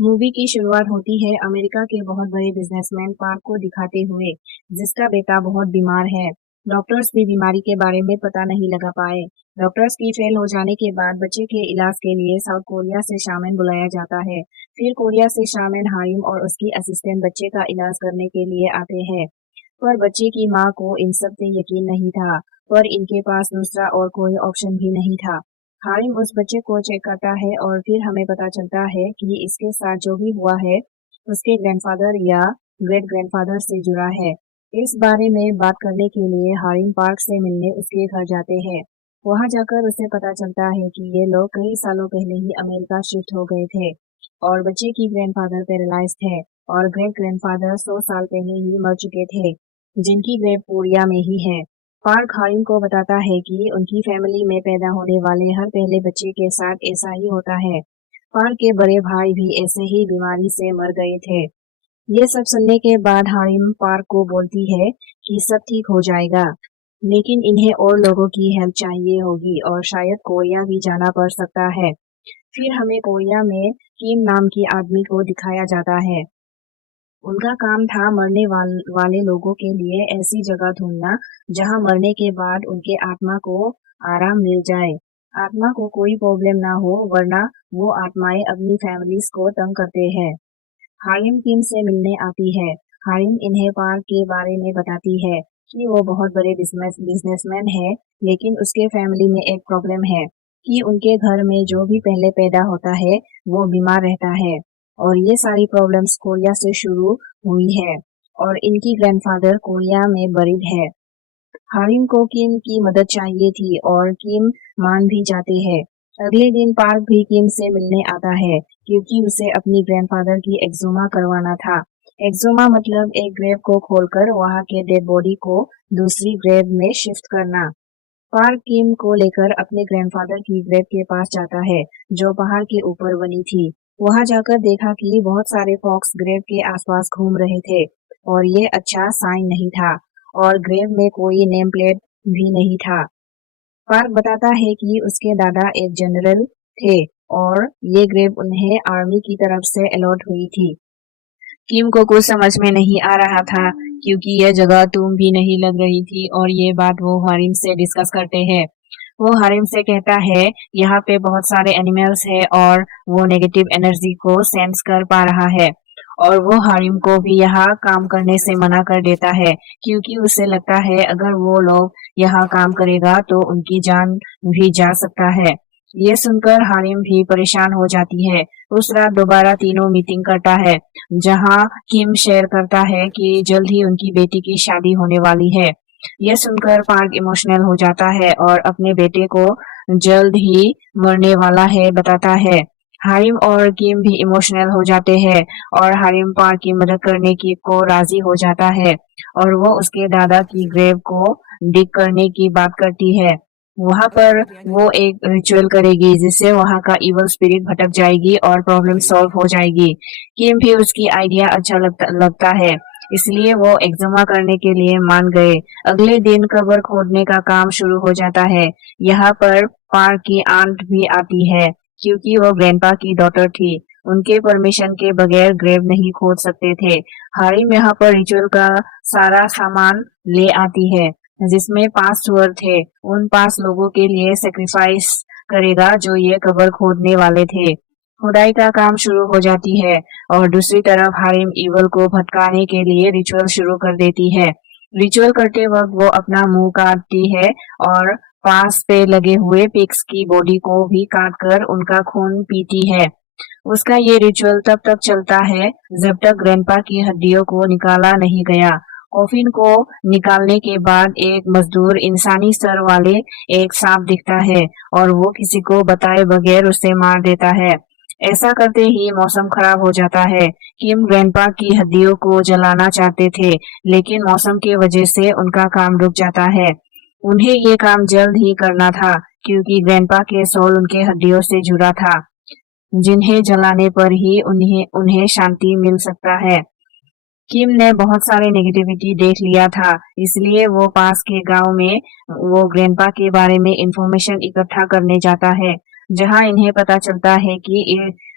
Movie की शुरुआत होती है अमेरिका के बहुत बड़े बिजनेसमैन पार्क को दिखाते हुए, जिसका बेटा बहुत बीमार है। डॉक्टर्स भी बीमारी के बारे में पता नहीं लगा पाए। डॉक्टर्स की फेल हो जाने के बाद बच्चे के इलाज के लिए साउथ कोरिया से शामैन बुलाया जाता है। फिर कोरिया से शामैन हारिम और उसकी असिस्टेंट बच्चे का इलाज करने के लिए आते हैं। पर बच्चे की माँ को इन सब पे यकीन नहीं था, पर इनके पास दूसरा और कोई ऑप्शन भी नहीं था। हारिम उस बच्चे को चेक करता है और फिर हमें पता चलता है कि इसके साथ जो भी हुआ है उसके ग्रैंडफादर या ग्रेट ग्रैंडफादर से जुड़ा है। इस बारे में बात करने के लिए हारिम पार्क से मिलने उसके घर जाते हैं। वहां जाकर उसे पता चलता है कि ये लोग कई सालों पहले ही अमेरिका शिफ्ट हो गए थे और बच्चे की ग्रैंडफादर पैरालाइज थे और ग्रेट ग्रैंडफादर 100 साल पहले ही मर चुके थे, जिनकी ग्रेव कोरिया में ही है। पार्क हारिम को बताता है कि उनकी फैमिली में पैदा होने वाले हर पहले बच्चे के साथ ऐसा ही होता है। पार्क के बड़े भाई भी ऐसे ही बीमारी से मर गए थे। ये सब सुनने के बाद हारिम पार्क को बोलती है कि सब ठीक हो जाएगा, लेकिन इन्हें और लोगों की हेल्प चाहिए होगी और शायद कोरिया भी जाना पड़ सकता है। फिर हमें कोरिया में किम नाम की आदमी को दिखाया जाता है। उनका काम था मरने वाले लोगों के लिए ऐसी जगह ढूंढना जहां मरने के बाद उनके आत्मा को आराम मिल जाए। आत्मा को कोई प्रॉब्लम ना हो, वरना वो आत्माएं अपनी फैमिलीज को तंग करते हैं। हारिम किम से मिलने आती है। हारिम इन्हें पार्क के बारे में बताती है कि वो बहुत बड़े बिजनेसमैन है, लेकिन उसके फैमिली में एक प्रॉब्लम है कि उनके घर में जो भी पहले पैदा होता है वो बीमार रहता है और ये सारी प्रॉब्लम्स कोरिया से शुरू हुई है और इनकी ग्रैंडफादर कोरिया में बरीड है। हारिम को किम की मदद चाहिए थी और किम मान भी जाते हैं। अगले दिन पार्क भी किम से मिलने आता है क्योंकि उसे अपनी ग्रैंडफादर की एक्सुमा करवाना था। एक्सुमा मतलब एक ग्रेव को खोलकर वहां के डेड बॉडी को दूसरी ग्रेव में शिफ्ट करना। पार्क किम को लेकर अपने ग्रैंडफादर की ग्रेव के पास जाता है, जो पहाड़ के ऊपर बनी थी। वहां जाकर देखा कि बहुत सारे फॉक्स ग्रेव के आसपास घूम रहे थे और ये अच्छा साइन नहीं था और ग्रेव में कोई नेम प्लेट भी नहीं था। पार्क बताता है कि उसके दादा एक जनरल थे और ये ग्रेव उन्हें आर्मी की तरफ से अलॉट हुई थी। किम को कुछ समझ में नहीं आ रहा था क्योंकि यह जगह तुम भी नहीं लग रही थी और ये बात वो हारिम से डिस्कस करते हैं। वो हारिम से कहता है यहाँ पे बहुत सारे एनिमल्स है और वो नेगेटिव एनर्जी को सेंस कर पा रहा है और वो हारिम को भी यहाँ काम करने से मना कर देता है क्योंकि उसे लगता है अगर वो लोग यहाँ काम करेगा तो उनकी जान भी जा सकता है। ये सुनकर हारिम भी परेशान हो जाती है। उस रात दोबारा तीनों मीटिंग करता है जहाँ किम शेयर करता है कि जल्द ही उनकी बेटी की शादी होने वाली है। यह सुनकर पार्क इमोशनल हो जाता है और अपने बेटे को जल्द ही मरने वाला है बताता है। हारिम और किम भी इमोशनल हो जाते हैं और हारिम पार्क की मदद करने की को राजी हो जाता है और वो उसके दादा की ग्रेव को डिग करने की बात करती है। वहां पर वो एक रिचुअल करेगी जिससे वहां का इवल स्पिरिट भटक जाएगी और प्रॉब्लम सॉल्व हो जाएगी। किम भी उसकी आइडिया अच्छा लगता है, इसलिए वो एक्समा करने के लिए मान गए। अगले दिन कब्र खोदने का काम शुरू हो जाता है। यहाँ पर पार्क की आंट भी आती है क्योंकि वो ग्रैंडपा की डॉटर थी। उनके परमिशन के बगैर ग्रेव नहीं खोद सकते थे। हारिम यहाँ पर रिचुअल का सारा सामान ले आती है जिसमें 5 सुअर थे। उन 5 लोगों के लिए सेक्रीफाइस करेगा जो ये कब्र खोदने वाले थे। खुदाई का काम शुरू हो जाती है और दूसरी तरफ हारिम ईवल को भटकाने के लिए रिचुअल शुरू कर देती है। रिचुअल करते वक्त वो अपना मुंह काटती है और पास पे लगे हुए पिग्स की बॉडी को भी काट कर उनका खून पीती है। उसका ये रिचुअल तब तक चलता है जब तक ग्रैंडपा की हड्डियों को निकाला नहीं गया। कॉफिन को निकालने के बाद एक मजदूर इंसानी सर वाले एक सांप दिखता है और वो किसी को बताए बगैर उसे मार देता है। ऐसा करते ही मौसम खराब हो जाता है। किम ग्रैंडपा की हड्डियों को जलाना चाहते थे, लेकिन मौसम की वजह से उनका काम रुक जाता है। उन्हें ये काम जल्द ही करना था क्योंकि ग्रैंडपा के सोल उनके हड्डियों से जुड़ा था, जिन्हें जलाने पर ही उन्हें उन्हें शांति मिल सकता है। किम ने बहुत सारे नेगेटिविटी देख लिया था, इसलिए वो पास के गांव में वो ग्रैंडपा के बारे में इंफॉर्मेशन इकट्ठा करने जाता है, जहां इन्हें पता चलता है कि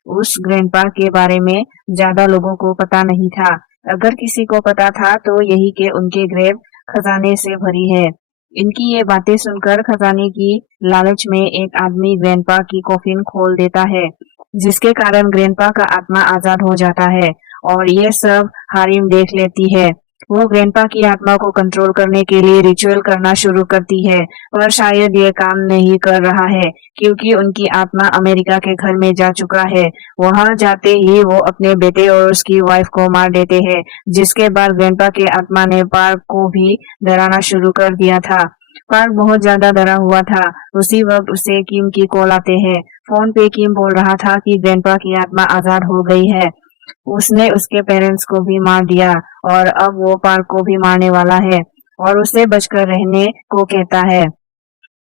उस ग्रैंडपा के बारे में ज्यादा लोगों को पता नहीं था। अगर किसी को पता था तो यही कि उनके ग्रेव खजाने से भरी है। इनकी ये बातें सुनकर खजाने की लालच में एक आदमी ग्रैंडपा की कॉफिन खोल देता है, जिसके कारण ग्रैंडपा का आत्मा आजाद हो जाता है और ये सब हारिम देख लेती है। वो ग्रैंडपा की आत्मा को कंट्रोल करने के लिए रिचुअल करना शुरू करती है, पर शायद ये काम नहीं कर रहा है क्योंकि उनकी आत्मा अमेरिका के घर में जा चुका है। वहां जाते ही वो अपने बेटे और उसकी वाइफ को मार देते हैं, जिसके बाद ग्रैंडपा के आत्मा ने पार्क को भी डराना शुरू कर दिया था। पार्क बहुत ज्यादा डरा हुआ था। उसी वक्त उसे किम की कॉल आते हैं। फोन पे किम बोल रहा था कि ग्रैंडपा की आत्मा आजाद हो गई है। उसने उसके पेरेंट्स को भी मार दिया और अब वो पार्क को भी मारने वाला है और उसे बचकर रहने को कहता है।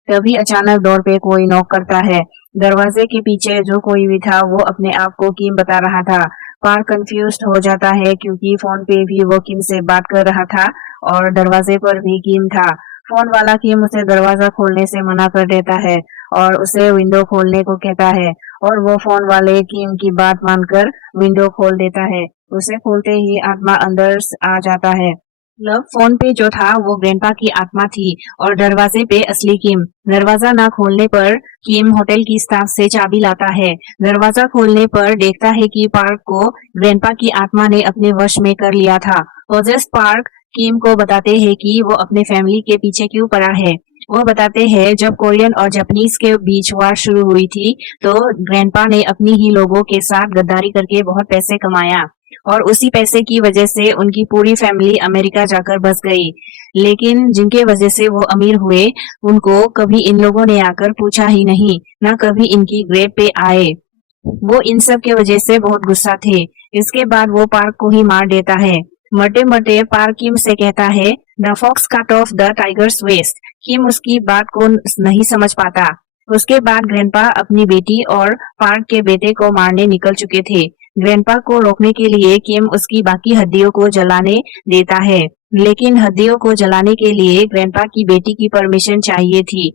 तभी अचानक डोर पे कोई नॉक करता है। दरवाजे के पीछे जो कोई भी था वो अपने आप को किम बता रहा था। पार्क कंफ्यूज्ड हो जाता है क्योंकि फोन पे भी वो किम से बात कर रहा था और दरवाजे पर भी किम था। फोन वाला किम उसे दरवाजा खोलने से मना कर देता है और उसे विंडो खोलने को कहता है और वो फोन वाले किम की बात मानकर विंडो खोल देता है। उसे खोलते ही आत्मा अंदर आ जाता है। मतलब फोन पे जो था वो ग्रैंडपा की आत्मा थी और दरवाजे पे असली किम। दरवाजा ना खोलने पर किम होटल की स्टाफ से चाबी लाता है। दरवाजा खोलने पर देखता है कि पार्क को ग्रैंडपा की आत्मा ने अपने वश में कर लिया था। पोजेस्ड पार्क किम को बताते हैं कि वो अपने फैमिली के पीछे क्यों पड़ा है। वो बताते हैं जब कोरियन और जापानीज के बीच वार शुरू हुई थी तो ग्रैंडपा ने अपनी ही लोगों के साथ गद्दारी करके बहुत पैसे कमाया और उसी पैसे की वजह से उनकी पूरी फैमिली अमेरिका जाकर बस गई। लेकिन जिनके वजह से वो अमीर हुए उनको कभी इन लोगों ने आकर पूछा ही नहीं, ना कभी इनकी ग्रेव पे आए। वो इन सब के वजह से बहुत गुस्सा थे। इसके बाद वो पार्क को ही मार देता है। मरते मरते पार्क किम से कहता है the fox cut off the tiger's waist. Kim उसकी बात को नहीं समझ पाता। उसके बाद ग्रैंडपा अपनी बेटी और पार्क के बेटे को मारने निकल चुके थे। ग्रैंडपा को रोकने के लिए किम उसकी बाकी हड्डियों को जलाने देता है, लेकिन हड्डियों को जलाने के लिए ग्रैंडपा की बेटी की परमिशन चाहिए थी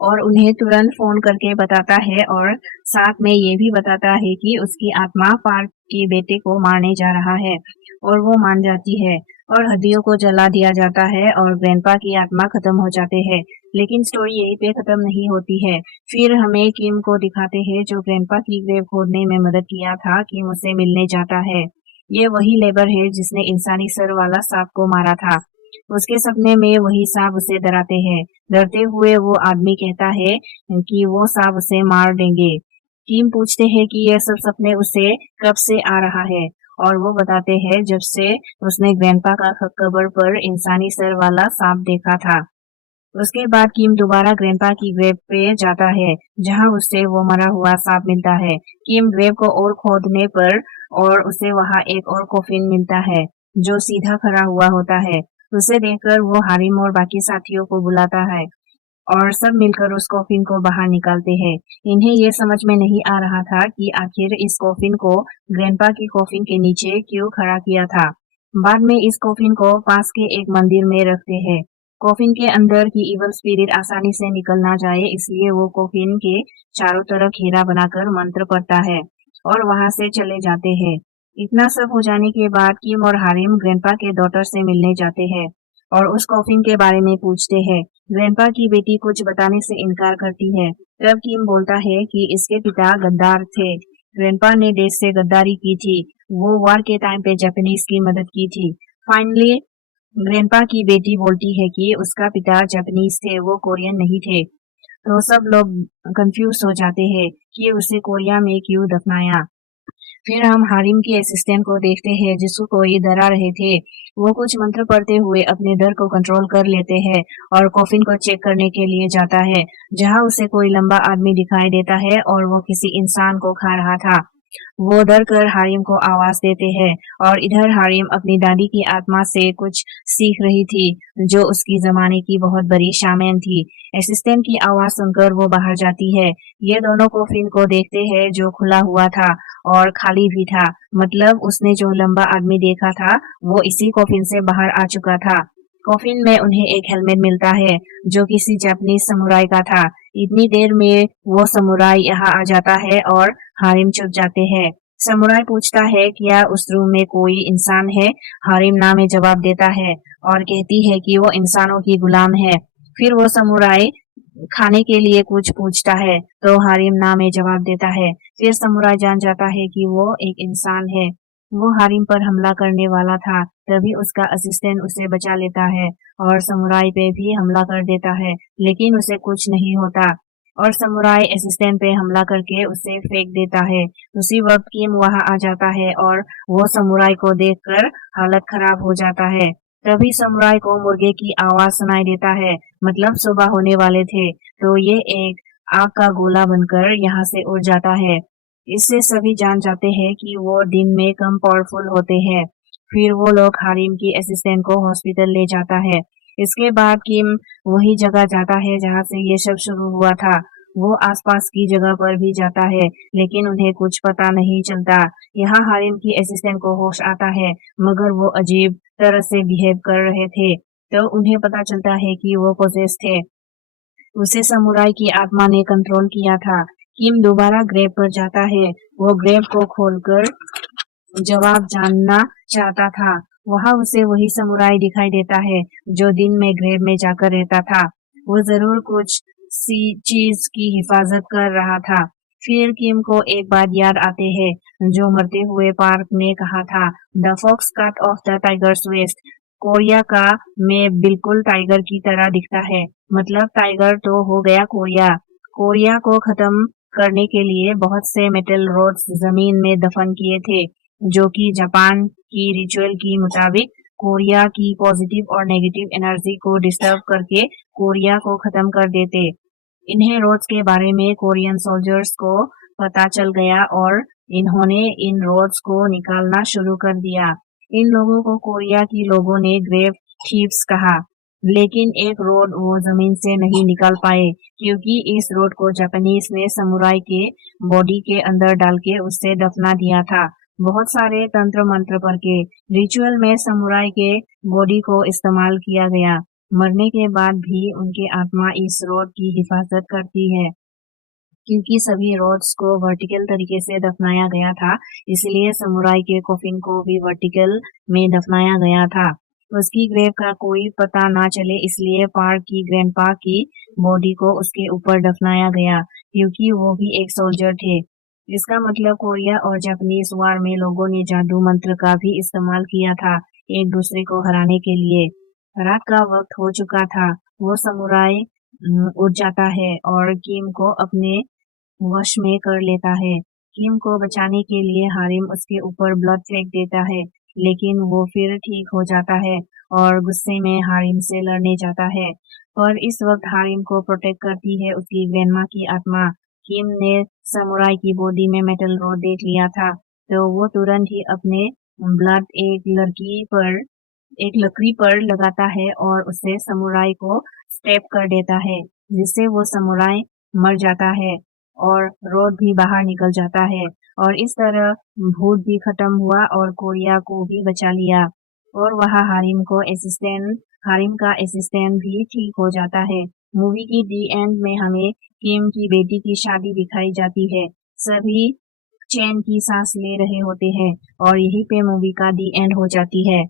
और उन्हें तुरंत फोन करके बताता है और साथ में ये भी बताता है कि उसकी आत्मा पार्क के बेटे को मारने जा रहा है और वो मान जाती है और हड्डियों को जला दिया जाता है और ग्रैंडपा की आत्मा खत्म हो जाते हैं। लेकिन स्टोरी यहीं पे खत्म नहीं होती है। फिर हमें किम को दिखाते हैं जो ग्रैंडपा की ग्रेव खोदने में मदद किया था। किम उसे मिलने जाता है। ये वही लेबर है जिसने इंसानी सर वाला सांप को मारा था। उसके सपने में वही सांप उसे डराते हैं। डरते हुए वो आदमी कहता है कि वो सांप उसे मार देंगे। किम पूछते हैं कि यह सब सपने उसे कब से आ रहा है और वो बताते हैं जब से उसने ग्रैंडपा का कब्र पर इंसानी सर वाला सांप देखा था। उसके बाद किम दोबारा ग्रैंडपा की ग्रेव पे जाता है जहां उससे वो मरा हुआ सांप मिलता है। किम ग्रेव को और खोदने पर और उसे वहां एक और कॉफिन मिलता है जो सीधा खड़ा हुआ होता है। उसे देखकर वो हारिम और बाकी साथियों को बुलाता है और सब मिलकर उस कॉफिन को बाहर निकालते हैं। इन्हें ये समझ में नहीं आ रहा था कि आखिर इस कॉफिन को ग्रैंडपा की कॉफिन के नीचे क्यों खड़ा किया था। बाद में इस कॉफिन को पास के एक मंदिर में रखते हैं। कॉफिन के अंदर की इवल स्पिरिट आसानी से निकल ना जाए इसलिए वो कॉफिन के चारों तरफ घेरा बनाकर मंत्र पढ़ता है और वहां से चले जाते हैं। इतना सब हो जाने के बाद किम और हारिम ग्रैंडपा के डॉटर से मिलने जाते हैं और उस कॉफिन के बारे में पूछते हैं। ग्रैंडपा की बेटी कुछ बताने से इनकार करती है। तब किम बोलता है कि इसके पिता गद्दार थे। ग्रैंडपा ने देश से गद्दारी की थी। वो वार के टाइम पे जापानीज की मदद की थी। फाइनली ग्रैंडपा की बेटी बोलती है कि उसका पिता जापानीज थे, वो कोरियन नहीं थे। तो सब लोग कंफ्यूज हो जाते हैं कि उसे कोरिया में क्यों दफनाया। फिर हम हारिम के असिस्टेंट को देखते हैं जिसको ये डरा रहे थे। वो कुछ मंत्र पढ़ते हुए अपने डर को कंट्रोल कर लेते हैं और कॉफिन को चेक करने के लिए जाता है जहां उसे कोई लंबा आदमी दिखाई देता है और वो किसी इंसान को खा रहा था। वो डर कर हारिम को आवाज देते हैं और इधर हारिम अपनी दादी की आत्मा से कुछ सीख रही थी जो उसकी जमाने की बहुत बड़ी शामैन थी। असिस्टेंट की आवाज सुनकर वो बाहर जाती है। ये दोनों कॉफिन को देखते हैं जो खुला हुआ था और खाली भी था। मतलब उसने जो लंबा आदमी देखा था वो इसी कॉफिन से बाहर आ चुका था। कॉफिन में उन्हें एक हेलमेट मिलता है जो किसी जापानीज समुराई का था। इतनी देर में वो समुराई यहाँ आ जाता है और हारिम चुप जाते हैं। समुराई पूछता है क्या उस रूम में कोई इंसान है। हारिम ना में जवाब देता है और कहती है कि वो इंसानों की गुलाम है। फिर वो समुराई खाने के लिए कुछ पूछता है तो हारिम ना में जवाब देता है। फिर समुराई जान जाता है कि वो एक इंसान है। वो हारिम पर हमला करने वाला था, तभी उसका असिस्टेंट उसे बचा लेता है और समुराई पे भी हमला कर देता है, लेकिन उसे कुछ नहीं होता और समुराई असिस्टेंट पे हमला करके उसे फेंक देता है। उसी वक्त किम वहां आ जाता है और वो समुराई को देखकर हालत खराब हो जाता है। तभी समुराई को मुर्गे की आवाज सुनाई देता है, मतलब सुबह होने वाले थे, तो ये एक आग का गोला बनकर यहाँ से उड़ जाता है। इससे सभी जान जाते हैं कि वो दिन में कम पावरफुल होते हैं। फिर वो लोग हारिम की असिस्टेंट को हॉस्पिटल ले जाता है। इसके बाद किम वही जगह जाता है जहाँ से ये सब शुरू हुआ था। वो आसपास की जगह पर भी जाता है, लेकिन उन्हें कुछ पता नहीं चलता। यहाँ हारिम की असिस्टेंट को होश आता है, मगर वो अजीब तरह से बिहेव कर रहे थे, तो उन्हें पता चलता है कि वो पोजेस थे। उसे समुराई की आत्मा ने कंट्रोल किया था। किम दोबारा ग्रेव पर जाता है। वो ग्रेव को खोलकर जवाब जानना चाहता था। वहां उसे वही समुराई दिखाई देता है जो दिन में ग्रेव में जाकर रहता था। वो जरूर कुछ सी चीज की हिफाजत कर रहा था। फिर किम को एक बात याद आते है जो मरते हुए पार्क ने कहा था, the fox cut off the tiger's waist. Korea का में बिल्कुल टाइगर की तरह दिखता है, मतलब टाइगर तो हो गया कोरिया। कोरिया को खत्म करने के लिए बहुत से मेटल रोड्स जमीन में दफन किए थे, जो कि जापान की रिचुअल के मुताबिक कोरिया की पॉजिटिव और नेगेटिव एनर्जी को डिस्टर्ब करके कोरिया को खत्म कर देते। इन्हें रोड्स के बारे में कोरियन सोल्जर्स को पता चल गया और इन्होंने इन रोड्स को निकालना शुरू कर दिया। इन लोगों को कोरिया की लोगों ने ग्रेव थीव्स कहा, लेकिन एक रोड वो जमीन से नहीं निकाल पाए क्योंकि इस रोड को जापानीज ने समुराई के बॉडी के अंदर डाल के उससे दफना दिया था। बहुत सारे तंत्र मंत्र पढ़ के रिचुअल में समुराई के बॉडी को इस्तेमाल किया गया। मरने के बाद भी उनकी आत्मा इस रोड की हिफाजत करती है। क्योंकि सभी रोड्स को वर्टिकल तरीके से दफनाया गया था, इसलिए समुराई के कॉफिन को भी वर्टिकल में दफनाया गया था। उसकी ग्रेव का कोई पता ना चले, इसलिए पार्क की ग्रैंडपा की बॉडी को उसके ऊपर दफनाया गया, क्योंकि वो भी एक सोल्जर थे। इसका मतलब कोरिया और जापानीज वार में लोगों ने जादू मंत्र का भी इस्तेमाल किया था एक दूसरे को हराने के लिए। रात का वक्त हो चुका था। वो समुराई उठ जाता है और किम को अपने वश में कर लेता है। किम को बचाने के लिए हारिम उसके ऊपर ब्लड फेंक देता है, लेकिन वो फिर ठीक हो जाता है और गुस्से में हारिम से लड़ने जाता है। पर इस वक्त हारिम को प्रोटेक्ट करती है उसकी ग्रैंडमा की आत्मा। किम ने समुराई की बॉडी में मेटल रोड देख लिया था, तो वो तुरंत ही अपने ब्लड एक लकड़ी पर लगाता है और उससे समुराई को स्टेप कर देता है, जिससे वो समुराई मर जाता है और रोड भी बाहर निकल जाता है। और इस तरह भूत भी खत्म हुआ और कोरिया को भी बचा लिया। और वहाँ हारिम का असिस्टेंट भी ठीक हो जाता है। मूवी की दी एंड में हमें किम की बेटी की शादी दिखाई जाती है। सभी चैन की सांस ले रहे होते हैं और यहीं पे मूवी का दी एंड हो जाती है।